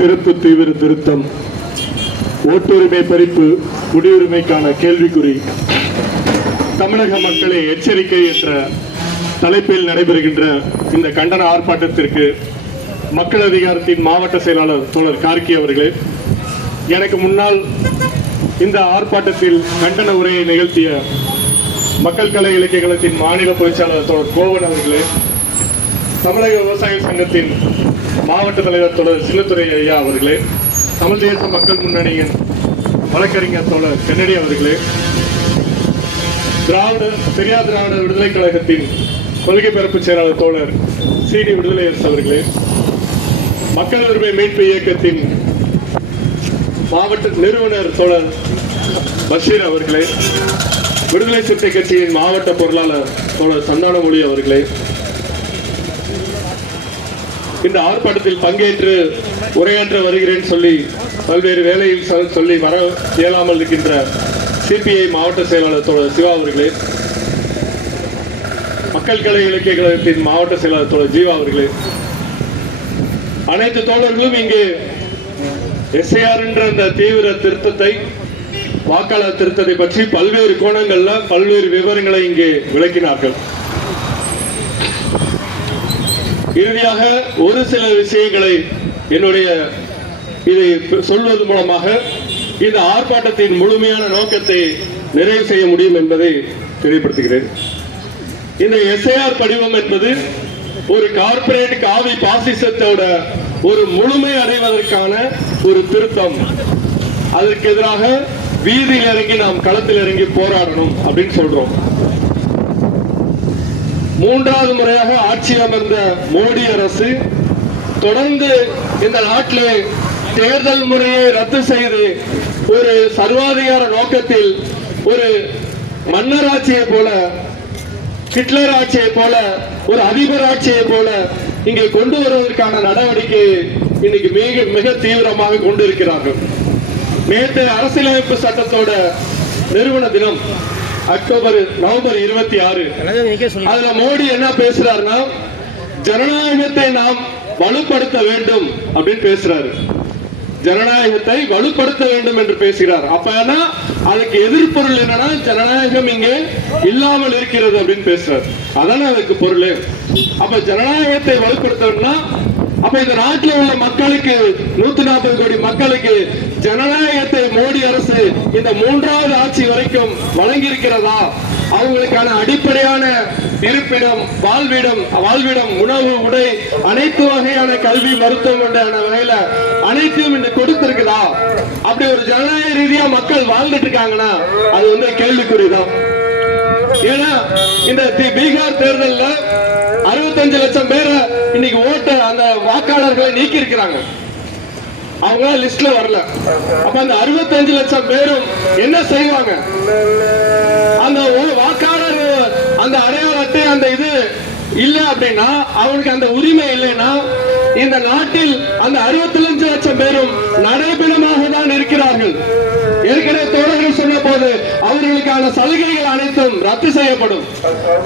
சிறப்பு தீவிர திருத்தம், ஓட்டுரிமை பறிப்பு, குடியுரிமைக்கான கேள்விக்குறி, தமிழக மக்களை எச்சரிக்கை என்ற தலைப்பில் நடைபெறுகின்ற இந்த கண்டன ஆர்ப்பாட்டத்திற்கு மக்கள் அதிகாரத்தின் மாவட்ட செயலாளர் தோழர் கார்கி அவர்களே, எனக்கு முன்னால் இந்த ஆர்ப்பாட்டத்தில் கண்டன உரையை நிகழ்த்திய மக்கள் கலை இலக்கிய கழகத்தின் மாநில பொதுச்செயலாளர் தோழர் கோவன் அவர்களே, தமிழக விவசாய சங்கத்தின் மாவட்ட தலைவர் தோழர் சின்னத்துரை ஐயா அவர்களே, தமிழ் தேச மக்கள் முன்னணியின் வழக்கறிஞர் தோழர் கென்னடி அவர்களே, பெரியார் திராவிட விடுதலை கழகத்தின் கொள்கை பரப்பு செயலாளர் தோழர் சிடி விடுதலை அவர்களே, மக்கள் உரிமை மீட்பு இயக்கத்தின் மாவட்ட நிறுவனர் தோழர் பஷீர் அவர்களே, விடுதலை சிறுத்தை கட்சியின் மாவட்ட பொருளாளர் தோழர் சந்தானமொழி அவர்களே, இந்த ஆர்ப்பாட்டத்தில் பங்கேற்று உரையாற்ற வருகிறேன் சொல்லி பல்வேறு வேலையில் சொல்லி வர இயலாமல் இருக்கின்ற சிபிஐ மாவட்ட செயலாளர் தோழர் சிவா அவர்களே, மக்கள் கலை இலக்கிய கழகத்தின் மாவட்ட செயலாளர் தோழர் ஜீவா அவர்களே, அனைத்து தோழர்களும் இங்கு எஸ்ஐஆர் என்ற அந்த தீவிர திருத்தத்தை, வாக்காளர் திருத்தத்தை பற்றி பல்வேறு கோணங்கள்ல பல்வேறு விவரங்களை இங்கே விளக்கினார்கள். இறுதியாக ஒரு சில விஷயங்களை என்னுடைய இதை சொல்வது மூலமாக இந்த ஆர்ப்பாட்டத்தின் முழுமையான நோக்கத்தை நிறைவு செய்ய முடியும் என்பதை தெளிவுபடுத்துகிறேன். இந்த எஸ்ஐஆர் படிவம் என்பது ஒரு கார்ப்பரேட் காவி பாசிசத்தோட ஒரு முழுமை அடைவதற்கான ஒரு திருத்தம். அதற்கு எதிராக வீதியில் இறங்கி நாம் களத்தில் இறங்கி போராடணும் அப்படின்னு சொல்றோம். மூன்றாவது முறையாக ஆட்சி அமர்ந்த மோடி அரசு தொடர்ந்து இந்த நாட்டிலே தேர்தல் முறையை ரத்து செய்து ஒரு சர்வாதிகார நோக்கத்தில் ஒரு மன்னர் ஆட்சியை போல, ஹிட்லர் ஆட்சியை போல, ஒரு அதிபர் ஆட்சியை போல இங்கே கொண்டு வருவதற்கான நடவடிக்கை இன்னைக்கு மிக மிக தீவிரமாக கொண்டிருக்கிறார்கள். நேற்று அரசியலமைப்பு சட்டத்தோட நிறுவன தினம் நவம்பர் 26. அதுல மோடி என்ன பேசுறாருன்னா, ஜனநாயகத்தை நாம் வலுப்படுத்த வேண்டும் அப்படின்னு பேசுறாரு. ஜனநாயகத்தை வலுப்படுத்த வேண்டும் என்று பேசுகிறார். அப்ப அதுக்கு எதிர்பொருள் என்னன்னா, ஜனநாயகம் இங்கே இல்லாமல் இருக்கிறது அப்படின்னு பேசுறாரு. அதான அதுக்கு பொருள். அப்ப ஜனநாயகத்தை வலுப்படுத்தணும்னா, அப்ப இந்த நாட்டில் உள்ள மக்களுக்கு 140 கோடி மக்களுக்கு ஜனநாயகத்தை மோடி அரசு இந்த மூன்றாவது ஆட்சி வரைக்கும் வழங்கி இருக்கிறதா? அவங்களுக்கான அடிப்படையான இருப்பிடம், வாழ்விடம், உணவு, உடை, அனைத்து வகையான கல்வி, மருத்துவம் என்ற வகையில அனைத்தையும் இந்த கொடுத்திருக்குதா? அப்படி ஒரு ஜனநாயக ரீதியா மக்கள் வாழ்ந்துட்டு இருக்காங்கன்னா அது கேள்விக்குறிதான். ஏன்னா இந்த பீகார் தேர்தல்ல 65 லட்சம் பேரை இன்னைக்கு ஓட்ட அந்த வாக்காளர்களை நீக்கி இருக்கிறாங்க. அவங்க லிஸ்ட்ல வரல. அப்ப அந்த 65 லட்சம் பேரும் என்ன செய்வாங்க? அந்த வாக்காளர் அந்த அடையாள அட்டை அந்த இது இல்ல அப்படின்னா, அவனுக்கு அந்த உரிமை இல்லைன்னா, இந்த நாட்டில் அந்த 65 லட்சம் பேரும் நடைபெணமாக தான் இருக்கிறார்கள். ஏற்கனவே தோழர்கள் சொன்ன போது அவர்களுக்கான சலுகைகள் அனைத்தும் ரத்து செய்யப்படும்.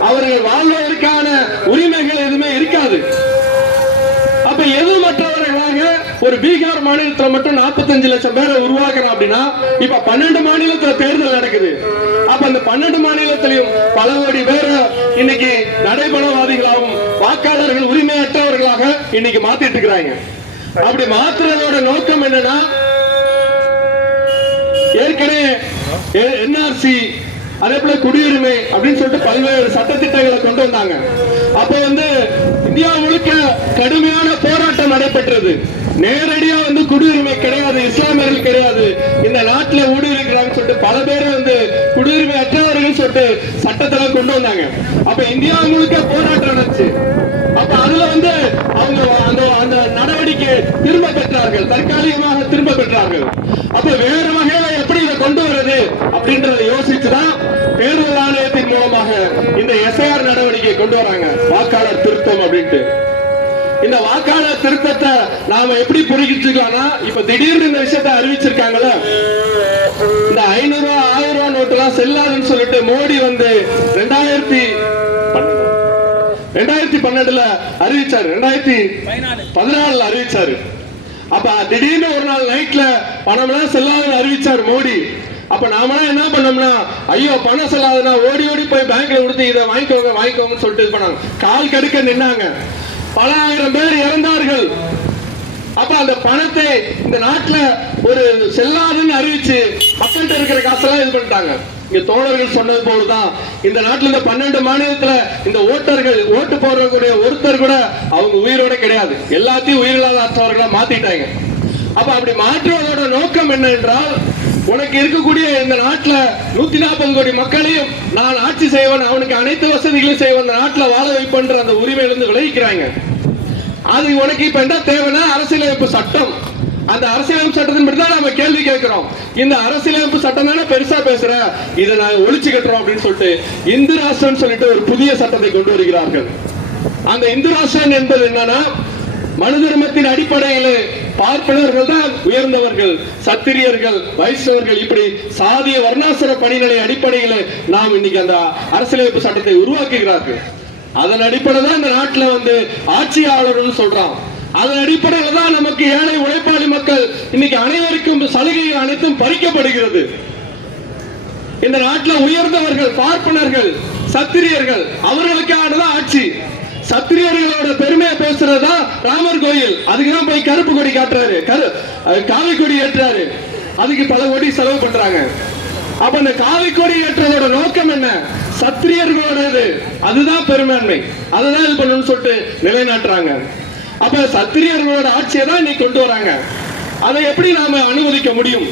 அவர்கள் வாழ்வதற்கான உரிமைகள் எதுவுமே இருக்காது. அப்ப எது மற்றவர்களாக ஒரு பீகார் மாநிலத்தில் மட்டும் 45 லட்சம் பேரை உருவாக்கணும் அப்படின்னா, இப்ப 12 மாநிலத்தில் தேர்தல் நடக்குது. அப்ப அந்த 12 மாநிலத்திலையும் பல கோடி பேர் இன்னைக்கு நடைபெறவாதிகளாகவும் வாக்காளர்கள் உரிமையற்றவர்களாக இன்னைக்கு மாத்திட்டு இருக்கிறாங்க. அப்படி மாத்துறதோட நோக்கம் என்னன்னா, ஏற்கனவே என்ஆர்சி, அதே போல குடியுரிமை அப்படின்னு சொல்லிட்டு பல்வேறு சட்டத்திட்டங்களை கொண்டு வந்தாங்க. அப்ப இந்தியா முழுக்க கடுமையான போராட்டம் நடைபெற்றது. நேரடியா குடியுரிமை கிடையாது, இஸ்லாமியர்கள் கிடையாது, இந்த நாட்டில் ஊடுருக்கிறாங்க சொல்லிட்டு பல பேர் குடியுரிமை அற்றவர்கள் சொல்லிட்டு சட்டத்துல கொண்டு வந்தாங்க. அப்ப இந்தியா முழுக்க போராட்டம் நடந்துச்சு. அப்ப அதுல அவங்க அந்த நடவடிக்கை திரும்ப பெற்றார்கள், தற்காலிகமாக திரும்ப பெற்றார்கள். அப்ப வேறு வகையில எப்படி இதை கொண்டு வருது அப்படின்றத யோசிச்சுதான் தேர்தல் ஆணையத்தின் மூலமாக இந்த எஸ்ஐஆர் நடவடிக்கை கொண்டு வராங்க, வாக்காளர் திருத்தம் அப்படின்ட்டு. இந்த வாக்காளர் திருத்தத்தை நாம எப்படி புரிஞ்சுக்கலாம்னா, இப்ப திடீர்னு இந்த விஷயத்தை அறிவிச்சிருக்காங்கல்ல, இந்த 500 ரூபாய் 1000 ரூபாய் நோட்டு எல்லாம் செல்லாதுன்னு சொல்லிட்டு மோடி 2012 அறிவிச்சாரு, 2014 அறிவிச்சாரு. அப்ப திடீர்னு ஒரு நாள் நைட்ல பணம் எல்லாம் செல்லாதுன்னு அறிவிச்சார் மோடி. அப்ப நாமெல்லாம் என்ன பண்ணோம்னா, ஐயோ பணம் செல்லாதுன்னா ஓடி ஓடி போய் பேங்க்ல கொடுத்து இதை வாங்கிக்கோங்கன்னு சொல்லிட்டு இது பண்ணாங்க. கால் கடுக்க நின்னாங்க. பல ஆயிரம் பேர் இறந்தார்கள். அப்ப அந்த பணத்தை இந்த நாட்டுல ஒரு செல்லாதுன்னு அறிவிச்சு மக்கள்கிட்ட இருக்கிற காசெல்லாம் இது பண்ணிட்டாங்க. இங்க தோழர்கள் சொன்னது போலதான் இந்த நாட்டுல இந்த 12 மாநிலத்துல இந்த ஓட்டர்கள் ஓட்டு போடுறக்கூடிய ஒருத்தர் கூட அவங்க உயிரோட கிடையாது. எல்லாத்தையும் உயிரில்லாத அற்றவர்களா மாத்திட்டாங்க. அப்ப அப்படி மாற்றுவதோட நோக்கம் என்ன என்றால், உனக்கு இருக்கக்கூடிய இந்த நாட்டுல 140 கோடி மக்களையும் நான் ஆட்சி செய்வேன், அவனுக்கு அனைத்து வசதிகளையும் செய்வேன், இந்த நாட்டுல வாழ வைப்பன்ற அந்த உரிமையிலிருந்து விளைவிக்கிறாங்க. அது உனக்கு இப்ப என்ன தேவைன்னா அரசியலமைப்பு சட்டம். அந்த அரசியலமைப்பு சட்டத்தின் படி தான் நம்ம கேள்வி கேட்கிறோம். இந்த அரசியலமைப்பு சட்டம் தானே பெருசா பேசுற, இதை நாங்க ஒழிச்சு கட்டுறோம் அப்படின்னு சொல்லிட்டு இந்து ராஷ்டிரம் சொல்லிட்டு ஒரு புதிய சட்டத்தை கொண்டு வருகிறார்கள். அந்த இந்து ராஷ்டிரம் என்பது என்னன்னா, மனு தர்மத்தின் அடிப்படையில் பார்ப்பனர்கள் தான் உயர்ந்தவர்கள், சத்திரியர்கள், வைஷ்ணவர்கள், இப்படி சாதிய வர்ணாசிர படிநிலை அடிப்படையில் நாம் இன்னைக்கு அந்த அரசியலமைப்பு சட்டத்தை உருவாக்குகிறார்கள். அதன் அடிப்படையில் தான் இந்த நாட்டில் ஆட்சியாளர்கள் சொல்றான். அதன் அடிப்படையில் தான் நமக்கு ஏழை உழைப்பாளி மக்கள் இன்னைக்கு அனைவருக்கும் சலுகைகள் அனைத்தும் பறிக்கப்படுகிறது. இந்த நாட்டில் உயர்ந்தவர்கள், பார்ப்பனர்கள், சத்திரியர்கள், அவர்களுக்கானதான் ஆட்சி. சத்திரியர்களோட பெருமையை பேசுறதா ராமர் கோயில். அதுக்குதான் போய் கருப்பு கொடி காட்டுறாரு, காவி கொடி ஏற்றாரு. அதுக்கு பல கோடி செலவு பண்றாங்க. அப்ப அந்த காவி கொடி ஏற்றதோட நோக்கம் என்ன? சத்திரியர்களோட அதுதான் பெரும்பான்மை, அதுதான் இது பண்ணணும்னு சொல்லிட்டு நிலைநாட்டுறாங்க. அப்ப சத்திரியர்களோட ஆட்சியை தான் இன்னைக்கு கொண்டு வராங்க. அதை எப்படி நாம அனுமதிக்க முடியும்?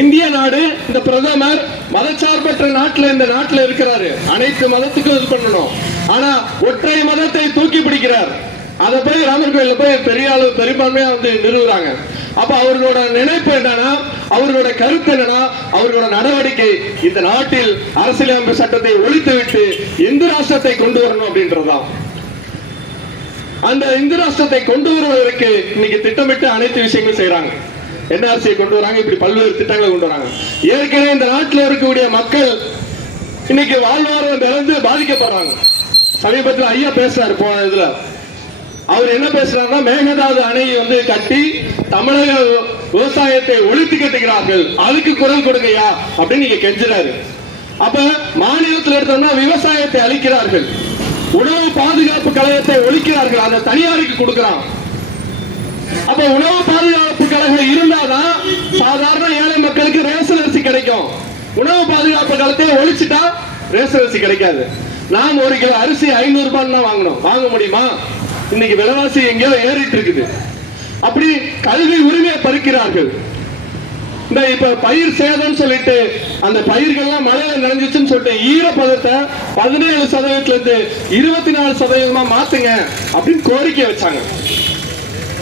இந்திய நாடு, இந்த பிரதமர் மதச்சார்பற்ற நாட்டில் இந்த நாட்டில் இருக்கிறாரு, அனைத்து மதத்துக்கும் இது பண்ணணும். ஆனா ஒற்றை மதத்தை தூக்கி பிடிக்கிறார். அதை போய் ராமர் கோயில போய் பெரிய அளவு பெரும்பான்மையா நிறுவுறாங்க. அப்ப அவர்களோட நினைப்பு என்னன்னா, அவர்களோட கருத்து என்னன்னா, அவர்களோட நடவடிக்கை இந்த நாட்டில் அரசியலமைப்பு சட்டத்தை ஒழித்துவிட்டு இந்து ராஷ்டிரத்தை கொண்டு வரணும் அப்படின்றதுதான். அந்த இந்து ராஷ்டிரத்தை கொண்டு வருவதற்கு இன்னைக்கு திட்டமிட்டு அனைத்து விஷயங்களும் செய்யறாங்க. என்ஆர்சியை கொண்டு வராங்க, இப்படி பல்வேறு திட்டங்களை கொண்டு வராங்க. ஏற்கனவே இந்த நாட்டில் இருக்கக்கூடிய மக்கள் இன்னைக்கு வாழ்வாதாரம் இழந்து பாதிக்கப்படுறாங்க. சமீபத்தில் ஐயா பேசுறாரு போன இதுல. அவர் என்ன பேசுறாருன்னா, மேகதாது அணையை கட்டி தமிழக விவசாயத்தை ஒழித்து கட்டுகிறார்கள், அதுக்கு குரல் கொடுங்கயா அப்படின்னு நீங்க கெஞ்சுறாரு. அப்ப மாநிலத்தில் எடுத்தோம்னா விவசாயத்தை அழிக்கிறார்கள், உணவு பாதுகாப்பு கழகத்தை ஒழிக்கிறார்கள், அதை தனியாருக்கு கொடுக்கிறான். அப்ப உணவு பாதுகாப்பு கழகம் இருந்தாதான் சாதாரண ஏழை மக்களுக்கு ரேஷன் அரிசி கிடைக்கும். உணவு பாதுகாப்பு கழகத்தை ஒழிச்சுட்டா ரேஷன் அரிசி கிடைக்காது. நாம் 1 கிலோ அரிசி 500 ரூபாய் தான் வாங்கணும், வாங்க முடியுமா? இன்னைக்கு விலைவாசி எங்கேயோ ஏறிட்டு இருக்குது. அப்படி கல்வி உரிமையை பறிக்கிறார்கள். இந்த இப்ப பயிர் சேதம் சொல்லிட்டு அந்த பயிர்கள்லாம் மழையில நனைஞ்சிச்சுன்னு சொல்லிட்டு ஈரப்பதத்தை 17% 24% மாத்துங்க அப்படின்னு கோரிக்கை வச்சாங்க.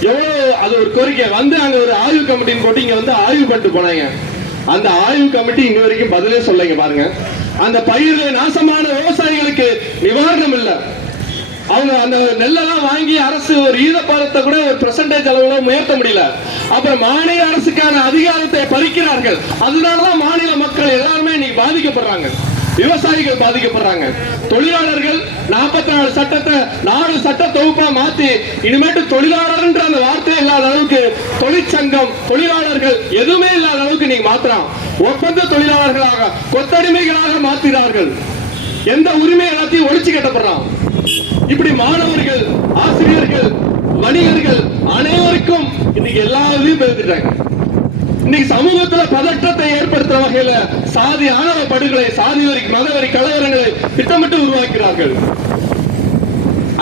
எவ்வளவு அது ஒரு கோரிக்கை அங்க ஒரு ஆய்வு கமிட்டின்னு போட்டு இங்க ஆய்வு பண்ணிட்டு போனாங்க. அந்த ஆய்வு கமிட்டி இன்ன வரைக்கும் பதிலே சொல்லுங்க. பாருங்க, அந்த பயிர்கள் நாசமான விவசாயிகளுக்கு நிவாரணம் இல்லை. அவங்க அந்த நெல்லெல்லாம் வாங்கி அரசு ஒரு ஈரப்பதத்தை கூட ஒரு பெர்சன்டேஜ் அளவுல உயர்த்த முடியல. அப்புறம் மாநில அரசுக்கான அதிகாரத்தை பறிக்கிறார்கள். அதனாலதான் மாநில மக்கள் எல்லாருமே இன்னைக்கு பாதிக்கப்படுறாங்க, விவசாயிகள் பாதிக்கப்படுறாங்க. தொழிலாளர்கள் 44 சட்டத்தை 4 சட்ட தொகுப்பா மாத்தி இனிமேட்டு தொழிலாளர் அந்த வார்த்தை இல்லாத அளவுக்கு தொழிற்சங்கம், தொழிலாளர்கள் எதுவுமே இல்லாத அளவுக்கு நீங்க மாத்திரம் ஒப்பந்த தொழிலாளர்களாக, கொத்தடிமைகளாக மாத்தினார்கள். எந்த உரிமை எல்லாத்தையும் ஒழிச்சு கட்டப்படுறான். இப்படி மாணவர்கள், ஆசிரியர்கள், வணிகர்கள் அனைவருக்கும் இன்னைக்கு எல்லா இதையும் பெருத்துட்டாங்க. இன்னைக்கு சமூகத்துல பதற்றத்தை ஏற்படுத்துற வகையில சாதி ஆணவ படுகொலை, சாதி வரி, மதவரி கலவரங்களை திட்டமிட்டு உருவாக்கிறார்கள்.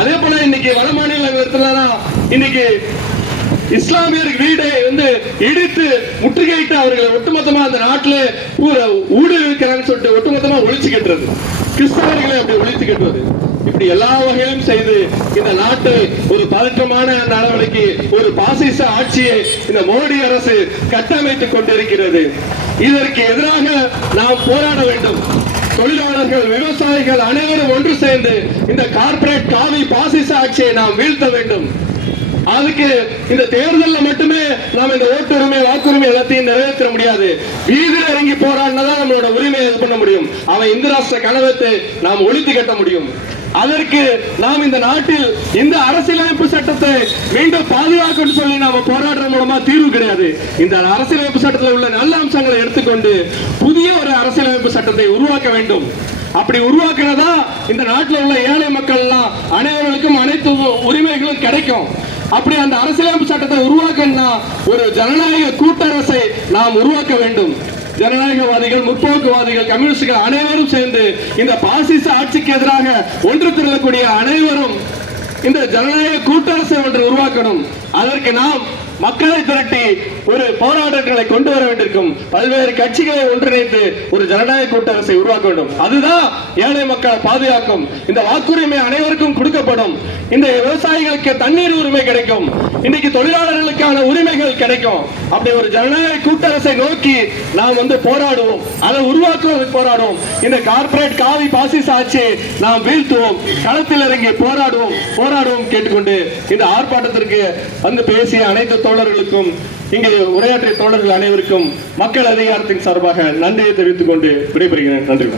அதே போல இன்னைக்கு வட மாநிலத்துல இன்னைக்கு இஸ்லாமியர் வீடை இடித்து முற்றுகையிட்டு அவர்களை ஒட்டுமொத்தமா அந்த நாட்டிலே ஊடுருவிக்கிறான்னு சொல்லிட்டு ஒட்டுமொத்தமா ஒழிச்சு கட்டுறது, கிறிஸ்தவர்களை அப்படி ஒழித்து கட்டுவது, இப்படி எல்லா வகையிலும் செய்து இந்த நாட்டை ஒரு பதற்றமான நடவடிக்கை, ஒரு பாசிச ஆட்சியை இந்த மோடி அரசு கட்டமைத்துக் கொண்டிருக்கிறது. இதற்கு எதிராக நாம் போராட வேண்டும். தொழிலாளர்கள், விவசாயிகள் அனைவரும் ஒன்று சேர்ந்து இந்த கார்ப்பரேட் காவி பாசிச ஆட்சியை நாம் வீழ்த்த வேண்டும். அதுக்கு இந்த தேர்தலில் மட்டுமே நாம் இந்த ஓட்டுரிமை, வாக்குரிமை எல்லாத்தையும் நிறைவேற்ற முடியாது. வீதியில் இறங்கி போராடினதான் நம்மளோட உரிமையை இது பண்ண முடியும். அவன் இந்து ராஷ்டிர கனவத்தை நாம் ஒழித்து கட்ட முடியும். அதற்கு நாம் இந்த நாட்டில் இந்த அரசியலமைப்பு சட்டத்தை மீண்டும் பாதுகாக்கணும்னு சொல்லி நாம போராடுற மூலமா இதெல்லாம் தீர்வு கிடையாது. இந்த அரசியலமைப்பு சட்டத்தில் உள்ள நல்ல அம்சங்களை எடுத்துக்கொண்டு புதிய ஒரு அரசியலமைப்பு சட்டத்தை உருவாக்க வேண்டும். அப்படி உருவாக்குனதா இந்த நாட்டில் உள்ள ஏழை மக்கள் எல்லாம் அனைவருக்கும் அனைத்து உரிமைகளும் கிடைக்கும். அப்படி அந்த அரசியலமைப்பு சட்டத்தை உருவாக்கணும்னா ஒரு ஜனநாயக கூட்டரசை நாம் உருவாக்க வேண்டும். ஜனநாயகவாதிகள், முற்போக்குவாதிகள், கம்யூனிஸ்டுகள் அனைவரும் சேர்ந்து இந்த பாசிச ஆட்சிக்கு எதிராக ஒன்று திரளக்கூடிய அனைவரும் இந்த ஜனநாயக கூட்டரசை ஒன்று உருவாக்கணும். அதற்கு நாம் மக்களை திரட்டி ஒரு போராட்டங்களை கொண்டு வர வேண்டியிருக்கும். பல்வேறு கட்சிகளை ஒன்றிணைத்து ஒரு ஜனநாயக கூட்டரசை உருவாக்க வேண்டும். அதுதான் ஏழை மக்களை பாதுகாக்கும். இந்த வாக்குரிமை அனைவருக்கும் கொடுக்கப்படும். இந்த விவசாயிகளுக்கு தண்ணீர் உரிமை கிடைக்கும். இன்னைக்கு தொழிலாளர்களுக்கான உரிமைகள் கிடைக்கும். அப்படி ஒரு ஜனநாயக கூட்டரசை நோக்கி நாம் போராடுவோம். அதை உருவாக்குவதற்கு போராடுவோம். இந்த கார்ப்பரேட் காவி பாசிச ஆட்சியை நாம் வீழ்த்துவோம். களத்தில் இறங்கி போராடுவோம் கேட்டுக்கொண்டு இந்த ஆர்ப்பாட்டத்திற்கு பேசிய அனைத்து தோழர்களுக்கும், இங்கே உரையாற்றிய தோழர்கள் அனைவருக்கும் மக்கள் அதிகாரத்தின் சார்பாக நன்றியை தெரிவித்துக் கொண்டு விடைபெறுகிறேன். நன்றி.